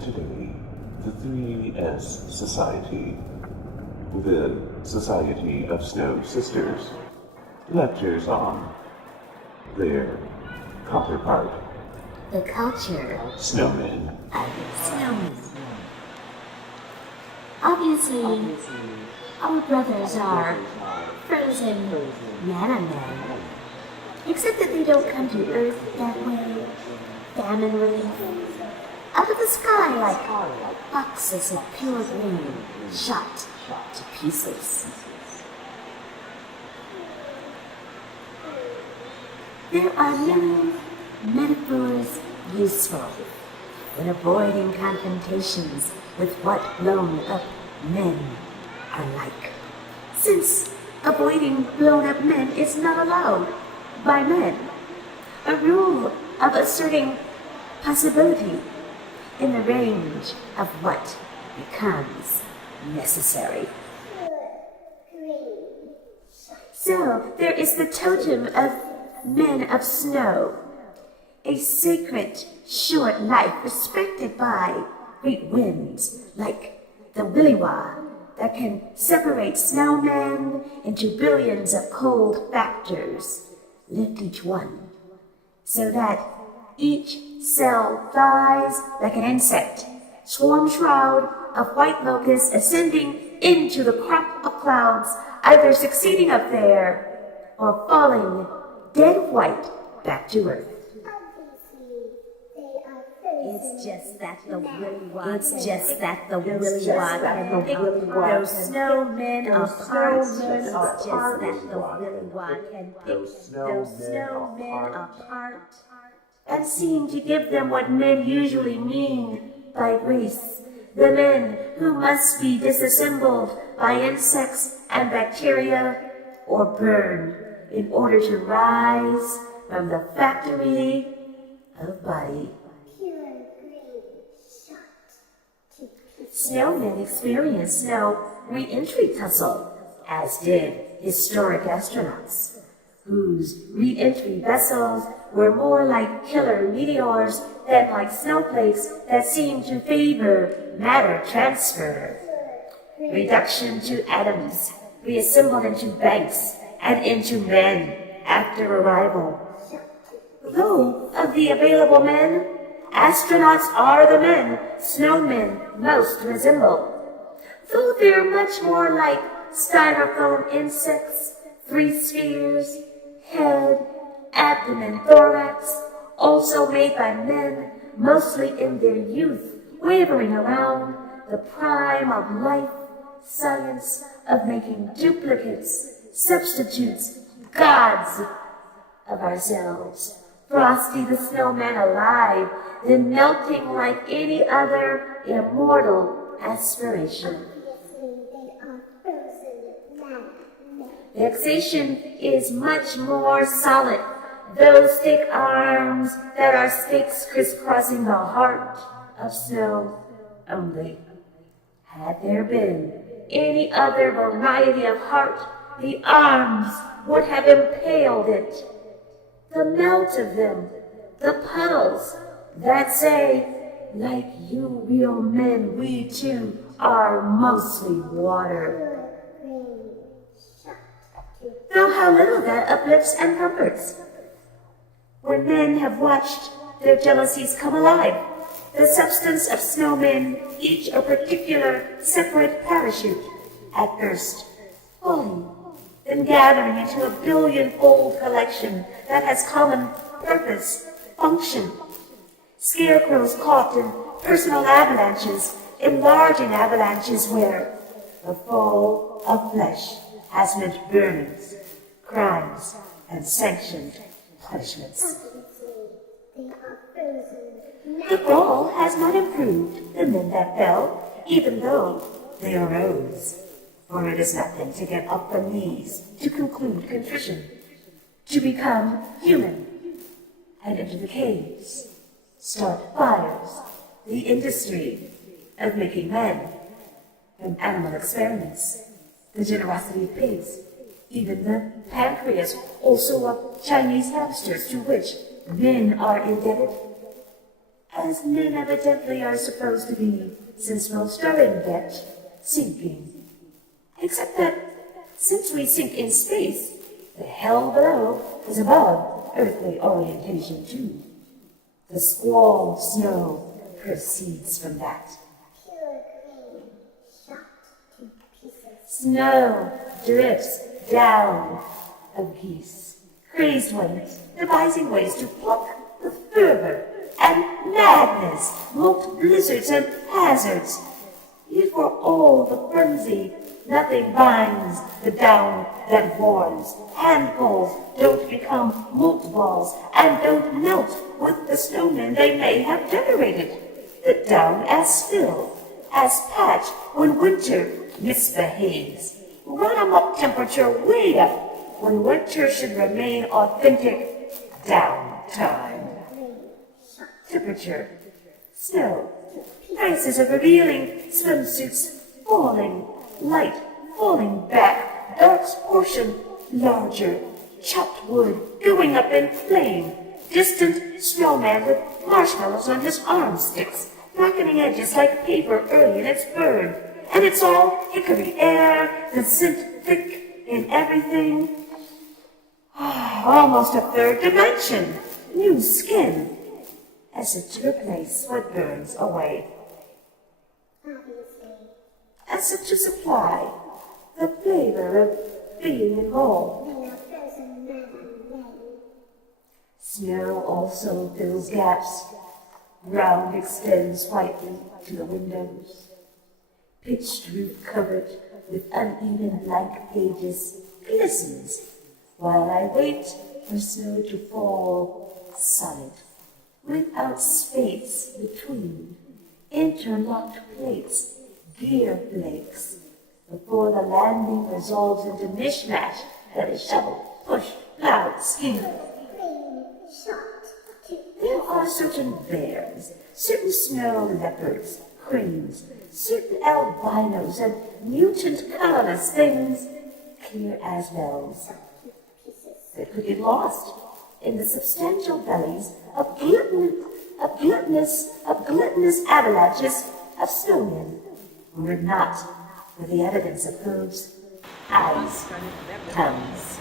Today, the 3S Society, the Society of Snow Sisters, lectures on their counterpart, the culture snowmen. of snowmen. Obviously, our brothers are frozen Nana men, except that they don't come to Earth that way. Famine relief. Out of the sky like boxes of pure green shot to pieces. There are many metaphors useful when avoiding confrontations with what blown-up men are like. Since avoiding blown-up men is not allowed by men, a rule of asserting possibility in the range of what becomes necessary. So, there is the totem of men of snow, a sacred, short life respected by great winds like the Williwa that can separate snowmen into billions of cold factors, lift each one, so that each cell flies like an insect, swarm shroud of white locusts ascending into the crop of clouds, either succeeding up there or falling dead white back to Earth. It's just that the Williwa can pick those snowmen apart. It's just that the Williwa can pick those snowmen apart and seem to give them what men usually mean by grace. The men who must be disassembled by insects and bacteria or burned in order to rise from the factory of body. Snowmen experienced no re-entry tussle, as did historic astronauts, whose re-entry vessels were more like killer meteors than like snowflakes that seemed to favor matter transfer. Reduction to atoms, reassembled into banks and into men after arrival. Though of the available men, astronauts are the men snowmen most resemble. Though they're much more like styrofoam insects, 3 spheres, head, abdomen, thorax, also made by men, mostly in their youth, wavering around the prime of life, science of making duplicates, substitutes, gods of ourselves. Frosty the Snowman alive, then melting like any other immortal aspiration. Vexation is much more solid. Those thick arms that are stakes crisscrossing the heart of snow only. Had there been any other variety of heart, the arms would have impaled it. The melt of them, the puddles that say, like you real men, we too are mostly water. Though how little that uplifts and comforts. When men have watched their jealousies come alive, the substance of snowmen, each a particular separate parachute, at first falling, then gathering into a billion-fold collection that has common purpose, function. Scarecrows caught in personal avalanches, enlarging avalanches where the fall of flesh has meant burnings, crimes, and sanctioned punishments. The fall has not improved the men that fell, even though they arose. For it is nothing to get up from these, to conclude contrition, to become human, and enter the caves, start fires, the industry of making men, from animal experiments, the generosity of pigs, even the pancreas, also of Chinese hamsters to which men are indebted, as men evidently are supposed to be, since most are in debt, sinking. Except that, since we sink in space, the hell below is above earthly orientation too. The squall of snow proceeds from that. Snow drifts down a geese, crazed ones, devising ways to pluck with fervor and madness, mulct blizzards and hazards. Yet for all the frenzy, nothing binds the down that warms. Handfuls don't become molten balls and don't melt with the snowmen they may have generated. The down as spill, as patch when winter misbehaves. Run 'em up temperature way up when winter should remain authentic downtime. Temperature, snow, prices of revealing swimsuits falling, light falling back, dark's portion larger, chopped wood going up in flame, distant snowman with marshmallows on his arm sticks, blackening edges like paper early in its burn, and it's all hickory air, the scent thick in everything. Almost a third dimension, new skin, as if to replace what burns away. As if to supply the flavor of being involved. Snow also fills gaps. Ground extends whitely to the windows. Pitched roof covered with uneven blank pages glistens while I wait for snow to fall solid, without space between, interlocked plates, gear flakes, before the landing resolves into mishmash that is shoveled, pushed, plowed, schemed. There are certain bears, certain snow leopards, cranes, certain albinos, and mutant colorless things, clear as bells, that could get lost in the substantial bellies of gluttonous avalanches of snowmen, were it not for the evidence of hooves, eyes, tongues.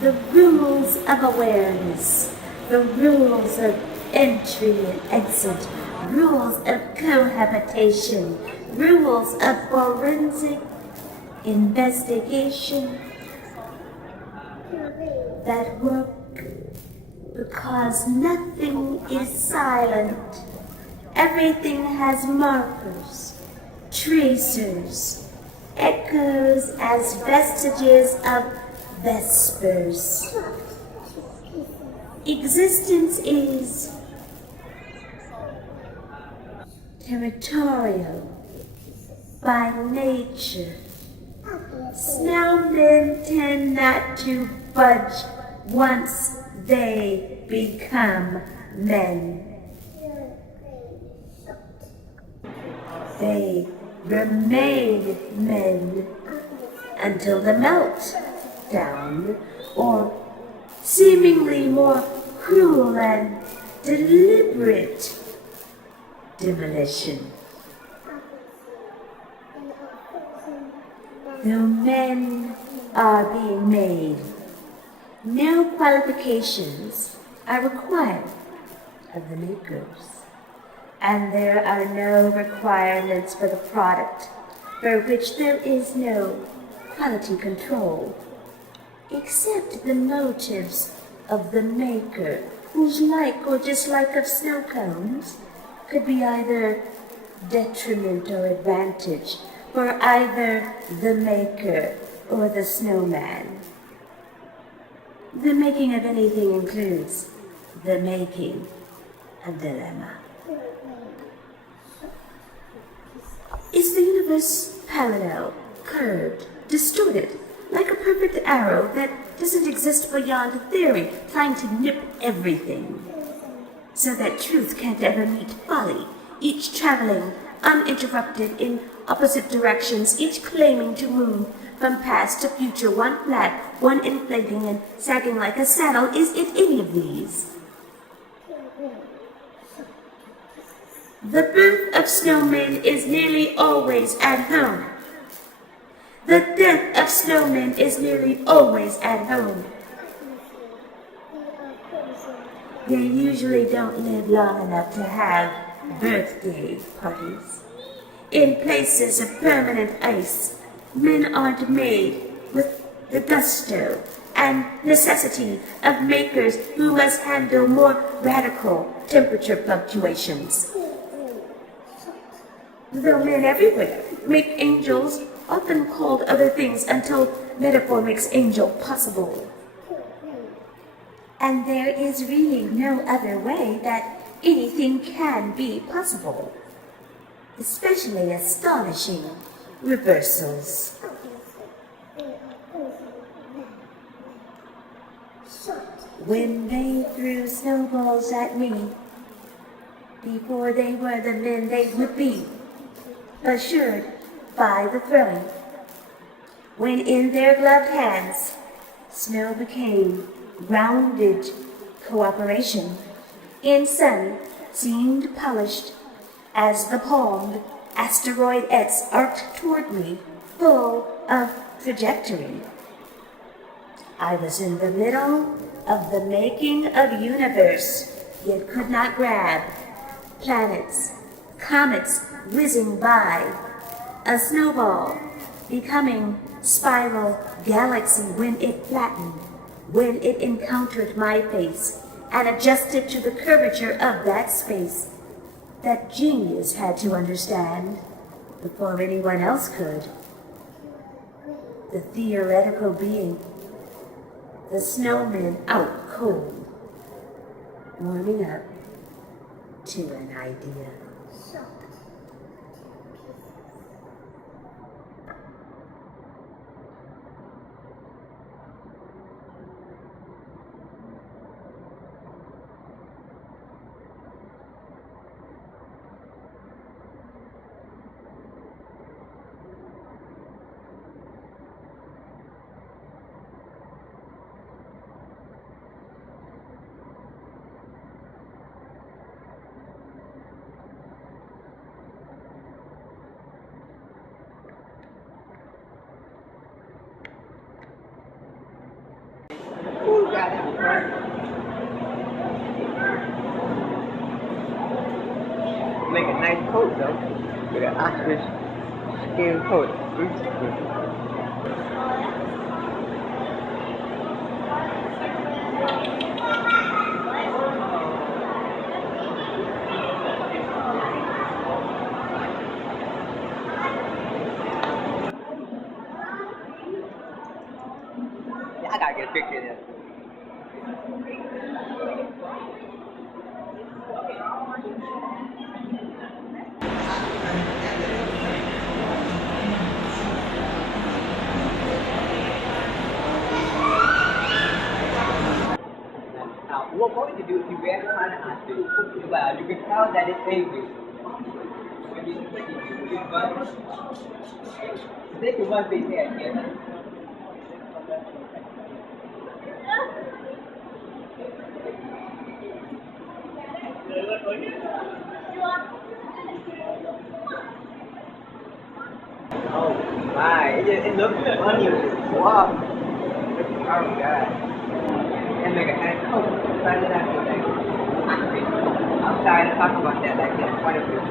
The rules of awareness, the rules of entry and exit, rules of cohabitation, rules of forensic investigation that work because nothing is silent. Everything has markers, tracers, echoes as vestiges of vespers. Existence is territorial by nature. Snowmen tend not to budge once they become men. They remain men until the meltdown, or seemingly more cruel and deliberate demolition. Though men are being made, no qualifications are required of the makers, and there are no requirements for the product for which there is no quality control, except the motives of the maker, whose like or dislike of snow cones could be either detriment or advantage for either the maker or the snowman. The making of anything includes the making of dilemma. Is the universe parallel, curved, distorted, like a perfect arrow that doesn't exist beyond theory, trying to nip everything, so that truth can't ever meet folly, each traveling uninterrupted in opposite directions, each claiming to move from past to future, one flat, one inflating and sagging like a saddle? Is it any of these? The birth of snowmen is nearly always at home. The death of snowmen is nearly always at home. They usually don't live long enough to have birthday parties. In places of permanent ice, men aren't made with the gusto and necessity of makers who must handle more radical temperature fluctuations. Though men everywhere make angels, often called other things until metaphor makes angel possible. And there is really no other way that anything can be possible, especially astonishing reversals. When they threw snowballs at me, before they were the men they would be, assured by the throwing, when in their gloved hands snow became rounded cooperation, in sun seemed polished as the palmed asteroidettes arced toward me, full of trajectory. I was in the middle of the making of universe, yet could not grab planets, comets whizzing by, a snowball becoming spiral galaxy when it flattened, when it encountered my face and adjusted to the curvature of that space that genius had to understand before anyone else could. The theoretical being, the snowman out cold, warming up to an idea. Ooh, goddamn burn. Make a nice coat though, with an ostrich skin coat. Yeah, I gotta get a picture of this. Now, what would you do if you wear the kind of ostrich? Well, you can tell that it's angry. When you run, take the one big head here. Oh my, it looks funny. Wow. Oh god. And make a hand. Oh, try that out. I'm sorry to talk about that like that. Quite a bit.